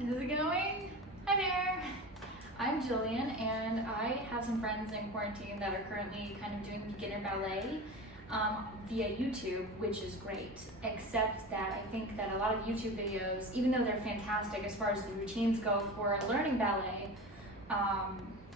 Is it going? Hi there! I'm Jillian, and I have some friends in quarantine that are currently kind of doing beginner ballet via YouTube, which is great, except that I think that a lot of YouTube videos, even though they're fantastic as far as the routines go for learning ballet,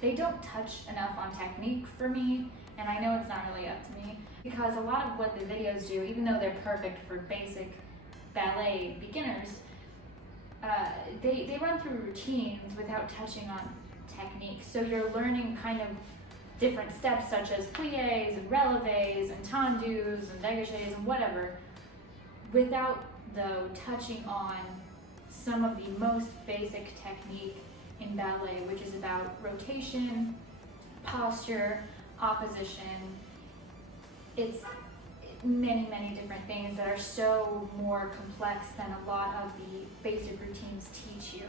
they don't touch enough on technique for me, and I know it's not really up to me, because a lot of what the videos do, even though they're perfect for basic ballet beginners, they run through routines without touching on technique. So you're learning kind of different steps such as pliés and releves and tendus and dégagés and whatever, without though touching on some of the most basic technique in ballet, which is about rotation, posture, opposition. It's many different things that are so more complex than a lot of the basic routines teach you.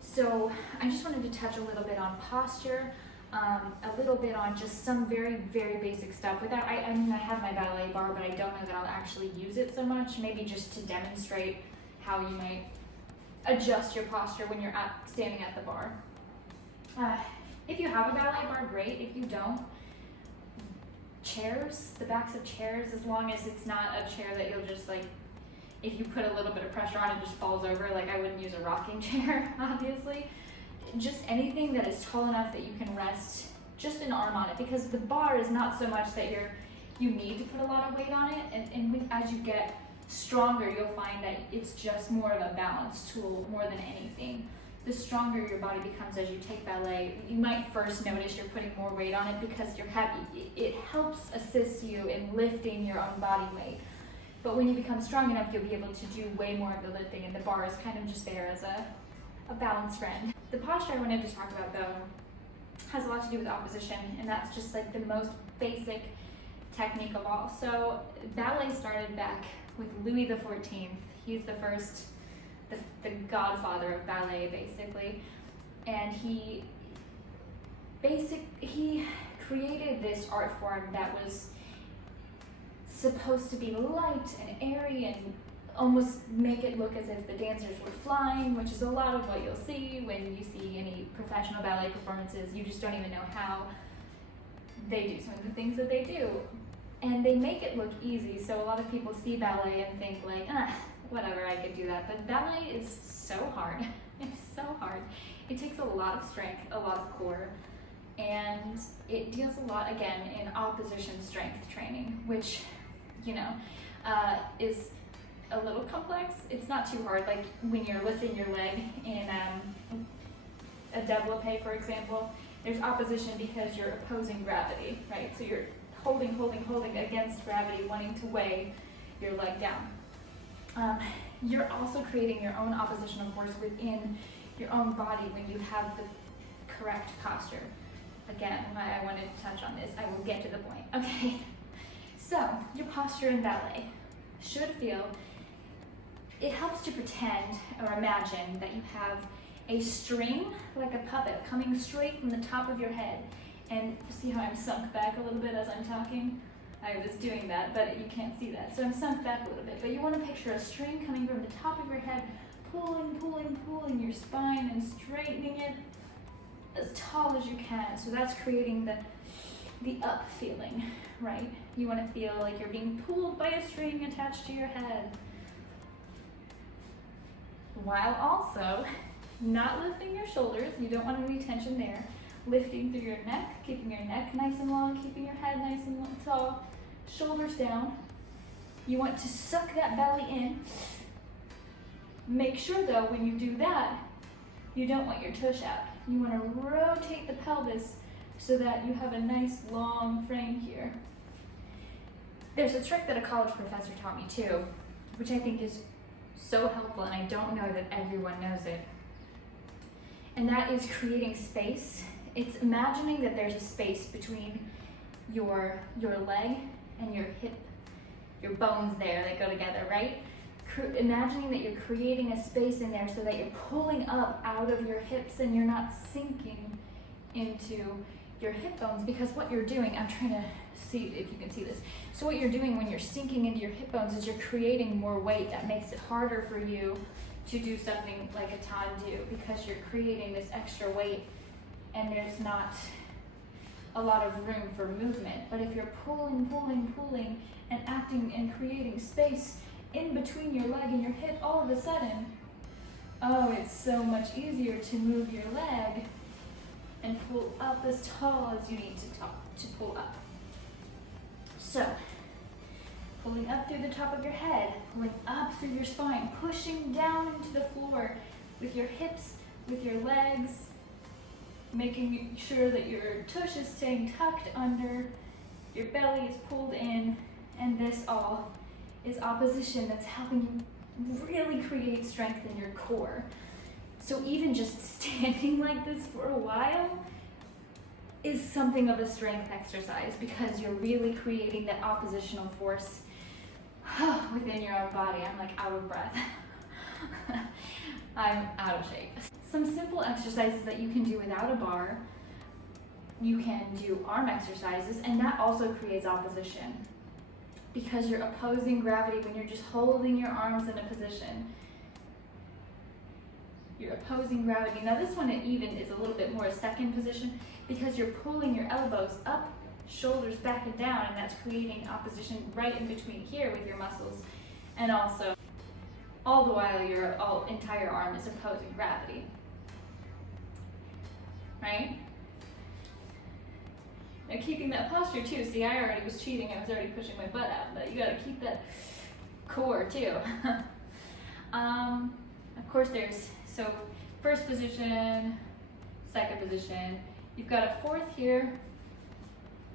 So I just wanted to touch a little bit on posture, a little bit on just some very basic stuff. Without, I mean, I have my ballet bar, but I don't know that I'll actually use it so much. Maybe just to demonstrate how you might adjust your posture when you're standing at the bar. If you have a ballet bar, great. If you don't, chairs, the backs of chairs, as long as it's not a chair that you'll just like, if you put a little bit of pressure on it, just falls over. Like I wouldn't use a rocking chair, obviously. Just anything that is tall enough that you can rest just an arm on it, because the bar is not so much that you need to put a lot of weight on it, and as you get stronger, you'll find that it's just more of a balance tool more than anything. The stronger your body becomes as you take ballet, you might first notice you're putting more weight on it because you're heavy. It helps assist you in lifting your own body weight. But when you become strong enough, you'll be able to do way more of the lifting, and the bar is kind of just there as a balance friend. The posture I wanted to talk about, though, has a lot to do with opposition, and that's just like the most basic technique of all. So ballet started back with Louis XIV. He's the first, the godfather of ballet, basically, and he created this art form that was supposed to be light and airy and almost make it look as if the dancers were flying, which is a lot of what you'll see when you see any professional ballet performances. You just don't even know how they do some of the things that they do, and they make it look easy. So a lot of people see ballet and think like, whatever, I could do that. But ballet is so hard. It's so hard. It takes a lot of strength, a lot of core, and it deals a lot, again, in opposition strength training, which, you know, is a little complex. It's not too hard. Like when you're lifting your leg in a développé, for example, there's opposition because you're opposing gravity, right? So you're holding against gravity, wanting to weigh your leg down. You're also creating your own oppositional force within your own body when you have the correct posture. Again, why I wanted to touch on this, I will get to the point. Okay, so your posture in ballet should feel, it helps to pretend or imagine that you have a string, like a puppet, coming straight from the top of your head. And see how I'm sunk back a little bit as I'm talking? I was doing that, but you can't see that. So I'm sunk back a little bit. But you want to picture a string coming from the top of your head, pulling your spine and straightening it as tall as you can. So that's creating the up feeling, right? You want to feel like you're being pulled by a string attached to your head, while also not lifting your shoulders. You don't want any tension there. Lifting through your neck, keeping your neck nice and long, keeping your head nice and tall, shoulders down. You want to suck that belly in. Make sure though, when you do that, you don't want your tush out. You want to rotate the pelvis so that you have a nice long frame here. There's a trick that a college professor taught me too, which I think is so helpful, and I don't know that everyone knows it. And that is creating space. It's imagining that there's a space between your leg and your hip, your bones there that go together, right? Imagining that you're creating a space in there so that you're pulling up out of your hips and you're not sinking into your hip bones, because what you're doing, I'm trying to see if you can see this. So what you're doing when you're sinking into your hip bones is you're creating more weight that makes it harder for you to do something like a tendu because you're creating this extra weight and there's not a lot of room for movement. But if you're pulling, pulling, pulling, and acting and creating space in between your leg and your hip, all of a sudden, oh, it's so much easier to move your leg and pull up as tall as you need to pull up. So, pulling up through the top of your head, pulling up through your spine, pushing down into the floor with your hips, with your legs, making sure that your tush is staying tucked under, your belly is pulled in, and this all is opposition that's helping you really create strength in your core. So even just standing like this for a while is something of a strength exercise because you're really creating that oppositional force within your own body. I'm like out of breath. I'm out of shape. Some simple exercises that you can do without a bar. You can do arm exercises, and that also creates opposition because you're opposing gravity when you're just holding your arms in a position. You're opposing gravity. Now this one, it even is a little bit more a second position because you're pulling your elbows up, shoulders back and down, and that's creating opposition right in between here with your muscles. And also, all the while your entire arm is opposing gravity. Right? Now keeping that posture too. See, I already was cheating. I was already pushing my butt out, but you gotta keep that core too. Of course there's, so first position, second position. You've got a fourth here,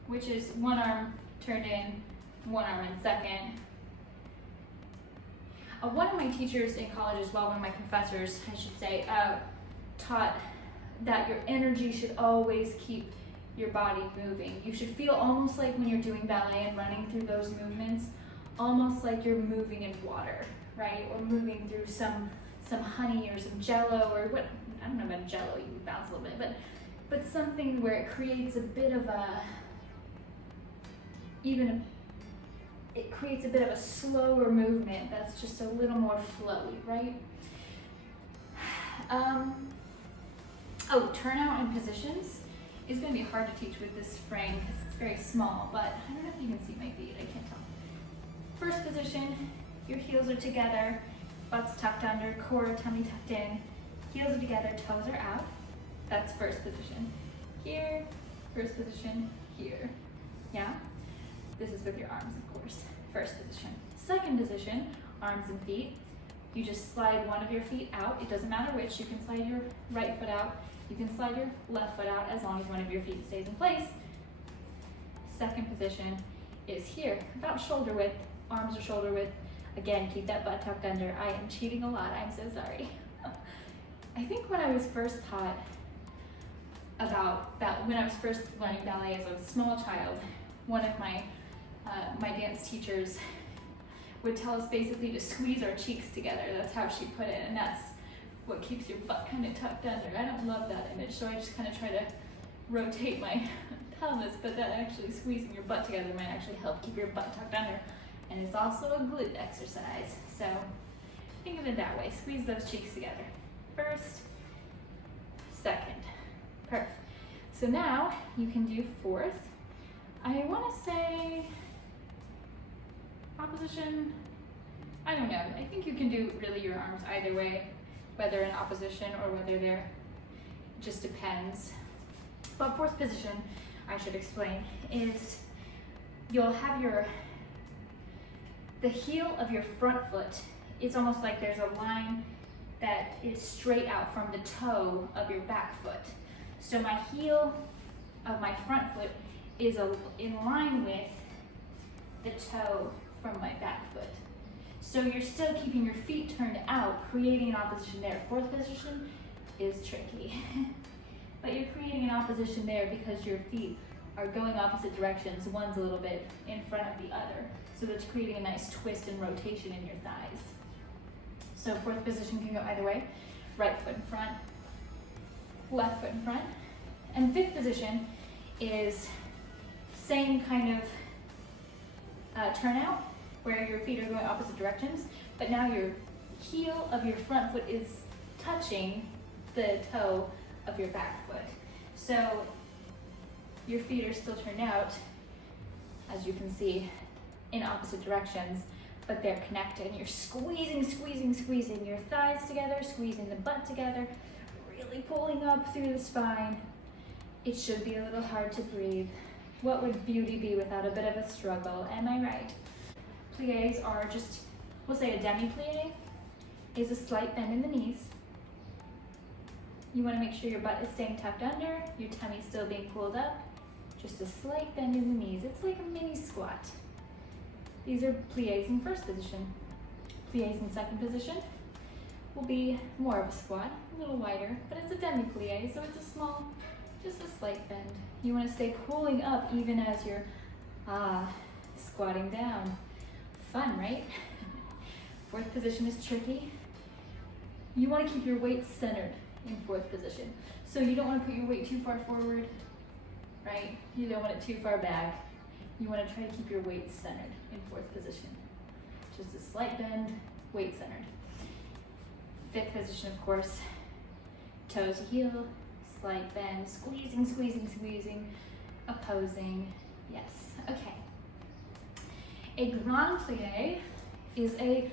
which is one arm turned in, one arm in second. One of my teachers in college as well, one of my professors, I should say, taught that your energy should always keep your body moving. You should feel almost like when you're doing ballet and running through those movements, almost like you're moving in water, right? Or moving through some honey or some jello or what, I don't know about jello, you bounce a little bit, but something where it creates a bit of it creates a bit of a slower movement that's just a little more flowy, right? Turnout and positions is going to be hard to teach with this frame because it's very small, but I don't know if you can see my feet, I can't tell. First position, your heels are together, butt's tucked under, core, tummy tucked in, heels are together, toes are out. That's first position. Here, first position, here. Yeah? This is with your arms, of course. First position. Second position, arms and feet. You just slide one of your feet out. It doesn't matter which. You can slide your right foot out. You can slide your left foot out as long as one of your feet stays in place. Second position is here, about shoulder width. Arms are shoulder width. Again, keep that butt tucked under. I am cheating a lot. I'm so sorry. I think when I was first taught when I was first learning ballet as a small child, one of my dance teachers would tell us basically to squeeze our cheeks together. That's how she put it, and that's what keeps your butt kind of tucked under. I don't love that image, so I just kind of try to rotate my pelvis, but that actually squeezing your butt together might actually help keep your butt tucked under. And it's also a glute exercise, so think of it that way. Squeeze those cheeks together. First, second. Perfect. So now you can do fourth. I want to say opposition. I don't know. I think you can do really your arms either way, whether in opposition or whether they're, it just depends. But fourth position, I should explain, is you'll have the heel of your front foot. It's almost like there's a line that is straight out from the toe of your back foot. So my heel of my front foot is in line with the toe from my back foot. So you're still keeping your feet turned out, creating an opposition there. Fourth position is tricky, but you're creating an opposition there because your feet are going opposite directions. One's a little bit in front of the other. So that's creating a nice twist and rotation in your thighs. So fourth position can go either way. Right foot in front, left foot in front. And fifth position is same kind of turnout, where your feet are going opposite directions, but now you're heel of your front foot is touching the toe of your back foot. So your feet are still turned out, as you can see, in opposite directions, but they're connected. You're squeezing, squeezing, squeezing your thighs together, squeezing the butt together, really pulling up through the spine. It should be a little hard to breathe. What would beauty be without a bit of a struggle? Am I right? Pliés are just, we'll say a demi-plie is a slight bend in the knees. You want to make sure your butt is staying tucked under, your tummy still being pulled up, just a slight bend in the knees. It's like a mini squat. These are pliés in first position. Pliés in second position will be more of a squat, a little wider, but it's a demi-plie, so it's a small, just a slight bend. You want to stay pulling up even as you're squatting down. Fun, right? Fourth position is tricky. You want to keep your weight centered in fourth position. So you don't want to put your weight too far forward, right? You don't want it too far back. You want to try to keep your weight centered in fourth position. Just a slight bend, weight centered. Fifth position, of course, toes to heel, slight bend, squeezing, squeezing, squeezing, opposing. Yes, okay. A grand plie is a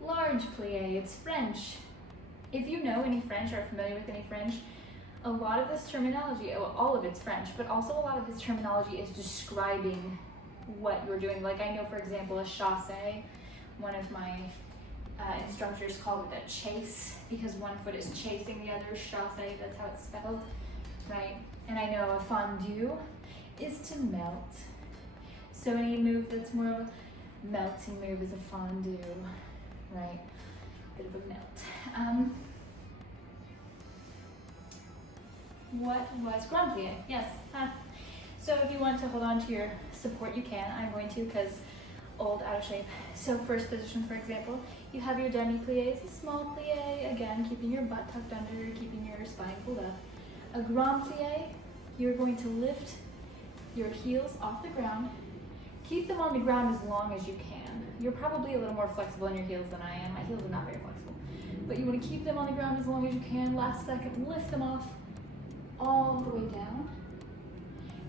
large plie. It's French. If you know any French or are familiar with any French, a lot of this terminology, all of it's French, but also a lot of this terminology is describing what you're doing. Like I know, for example, a chasse, one of my instructors called it a chase because one foot is chasing the other. Chasse, that's how it's spelled, right? And I know a fondue is to melt. So any move that's more of a melting move is a fondue, right? Bit of a melt. What was grand plie? Yes. So if you want to hold on to your support, you can. I'm going to because old, out of shape. So first position, for example, you have your demi-plie, a small plie, again, keeping your butt tucked under, keeping your spine pulled up. A grand plie, you're going to lift your heels off the ground. Keep them on the ground as long as you can. You're probably a little more flexible in your heels than I am. My heels are not very flexible. But you want to keep them on the ground as long as you can. Last second, lift them off all the way down.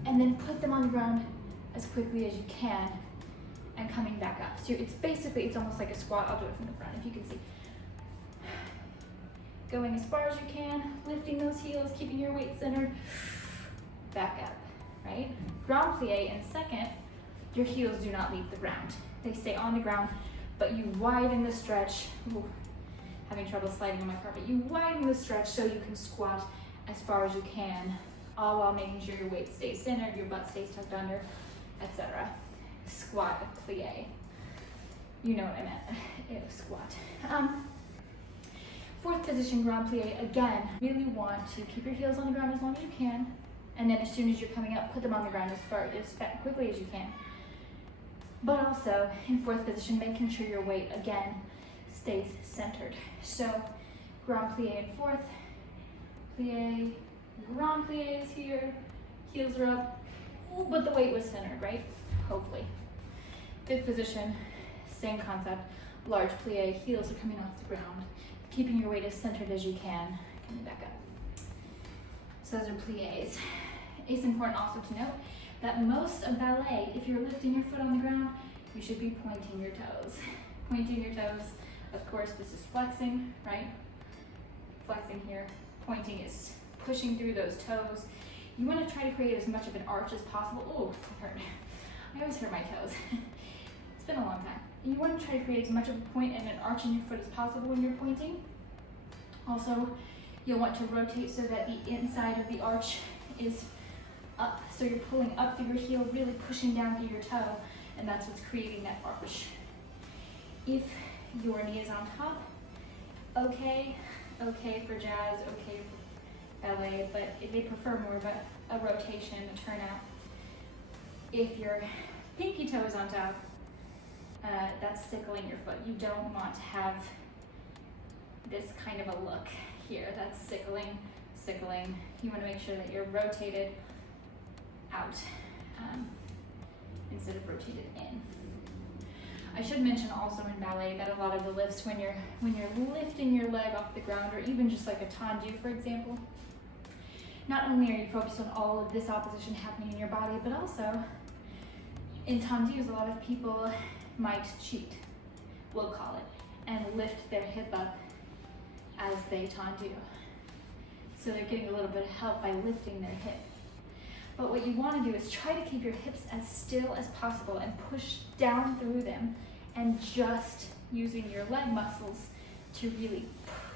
And then put them on the ground as quickly as you can and coming back up. So it's almost like a squat. I'll do it from the front if you can see. Going as far as you can, lifting those heels, keeping your weight centered, back up, right? Grand plie in second, your heels do not leave the ground. They stay on the ground, but you widen the stretch. Ooh, having trouble sliding on my carpet. You widen the stretch so you can squat as far as you can, all while making sure your weight stays centered, your butt stays tucked under, etc. Squat of plie. You know what I meant. Squat. Fourth position, grand plie. Again, really want to keep your heels on the ground as long as you can, and then as soon as you're coming up, put them on the ground as quickly as you can. But also, in fourth position, making sure your weight, again, stays centered. So, grand plie in fourth, plie, grand plie is here, heels are up, but the weight was centered, right? Hopefully. Fifth position, same concept, large plie, heels are coming off the ground, keeping your weight as centered as you can, coming back up. So those are pliés. It's important also to note that most of ballet, if you're lifting your foot on the ground, you should be pointing your toes. Pointing your toes, of course, this is flexing, right? Flexing here. Pointing is pushing through those toes. You want to try to create as much of an arch as possible. Oh, it hurt. I always hurt my toes. It's been a long time. You want to try to create as much of a point and an arch in your foot as possible when you're pointing. Also, you'll want to rotate so that the inside of the arch is up. So you're pulling up through your heel, really pushing down through your toe, and that's what's creating that arch. If your knee is on top, okay for jazz, okay for ballet, but if they prefer more of a rotation, a turnout. If your pinky toe is on top, that's sickling your foot. You don't want to have this kind of a look here. That's sickling. You want to make sure that you're rotated out instead of rotated in. I should mention also in ballet that a lot of the lifts, when you're lifting your leg off the ground, or even just like a tendu, for example, not only are you focused on all of this opposition happening in your body, but also in tendus, a lot of people might cheat, we'll call it, and lift their hip up as they tendu. So they're getting a little bit of help by lifting their hip. But what you want to do is try to keep your hips as still as possible and push down through them, and just using your leg muscles to really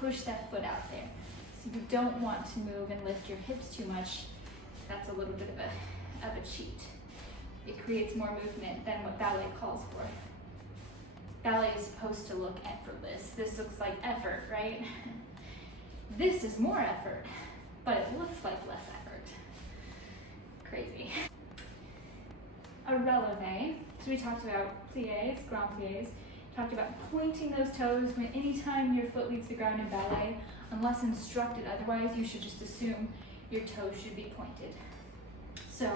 push that foot out there. So you don't want to move and lift your hips too much. That's a little bit of a cheat. It creates more movement than what ballet calls for. Ballet is supposed to look effortless. This looks like effort, right? This is more effort, but it looks like less effort. Crazy. A releve. So we talked about pliés, grand pliés. Talked about pointing those toes when anytime your foot leaves the ground in ballet. Unless instructed otherwise, you should just assume your toes should be pointed. So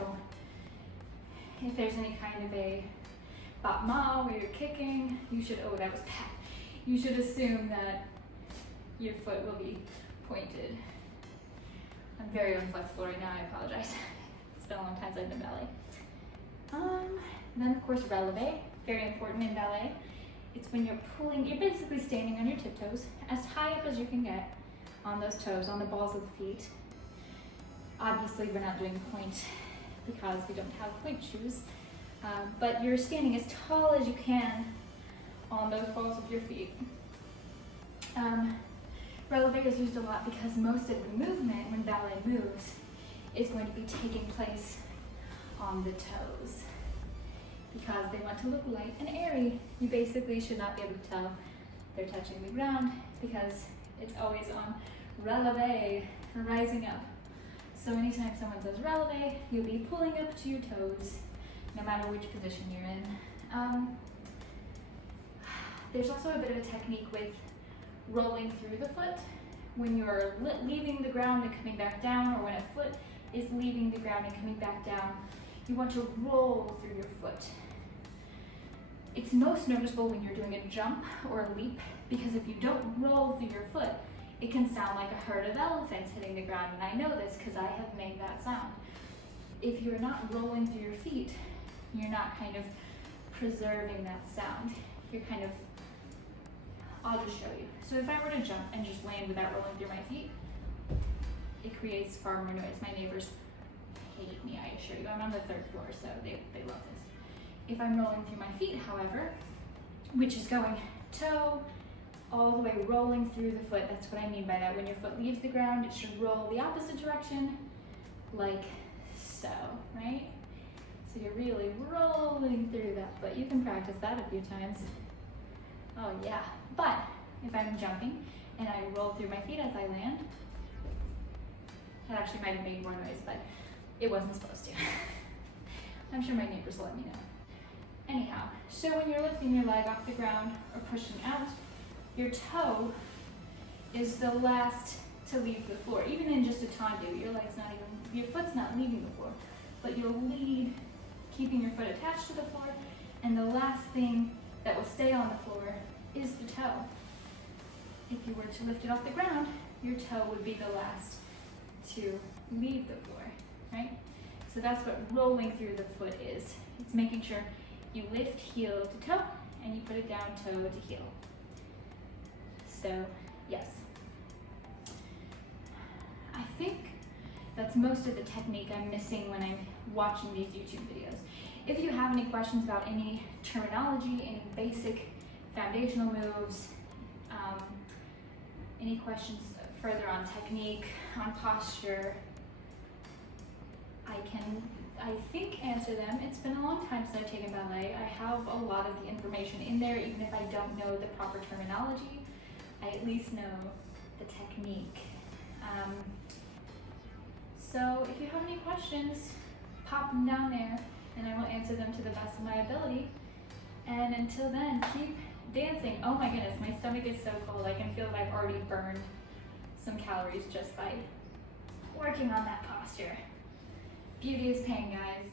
if there's any kind of a battement where you're kicking, you should, oh, that was bad. You should assume that your foot will be pointed. I'm very inflexible right now, I apologize. It's been a long time since I've done ballet. Then of course releve, very important in ballet. It's when you're pulling, you're basically standing on your tiptoes, as high up as you can get on those toes, on the balls of the feet. Obviously we're not doing point because we don't have point shoes, but you're standing as tall as you can on those balls of your feet. Releve is used a lot because most of the movement when ballet moves is going to be taking place on the toes. Because they want to look light and airy, you basically should not be able to tell they're touching the ground because it's always on releve, rising up. So anytime someone says releve, you'll be pulling up to your toes, no matter which position you're in. There's also a bit of a technique with rolling through the foot. When you're leaving the ground and coming back down, or when a foot is leaving the ground and coming back down, you want to roll through your foot. It's most noticeable when you're doing a jump or a leap, because if you don't roll through your foot, it can sound like a herd of elephants hitting the ground, and I know this because I have made that sound. If you're not rolling through your feet, you're not kind of preserving that sound. You're kind of, I'll just show you. So if I were to jump and just land without rolling through my feet, it creates far more noise. My neighbors hate me, I assure you. I'm on the 3rd floor, so they love this. If I'm rolling through my feet, however, which is going toe all the way rolling through the foot, that's what I mean by that. When your foot leaves the ground, it should roll the opposite direction, like so, right? So you're really rolling through that foot. You can practice that a few times. Oh yeah, but if I'm jumping and I roll through my feet as I land, that actually might have made more noise, but it wasn't supposed to. I'm sure my neighbors will let me know. Anyhow, so when you're lifting your leg off the ground or pushing out, your toe is the last to leave the floor. Even in just a tendu, your foot's not leaving the floor, but you'll lead keeping your foot attached to the floor, and the last thing that will stay on the floor is the toe. If you were to lift it off the ground, your toe would be the last to leave the floor, right? So that's what rolling through the foot is. It's making sure you lift heel to toe and you put it down toe to heel. So, yes. I think that's most of the technique I'm missing when I'm watching these YouTube videos. If you have any questions about any terminology, any basic foundational moves, any questions further on technique, on posture, I think answer them. It's been a long time since I've taken ballet. I have a lot of the information in there, even if I don't know the proper terminology, I at least know the technique. So if you have any questions, pop them down there and I will answer them to the best of my ability. And until then, keep dancing. Oh my goodness, my stomach is so cold. I can feel that I've already burned some calories just by working on that posture. Beauty is pain, guys.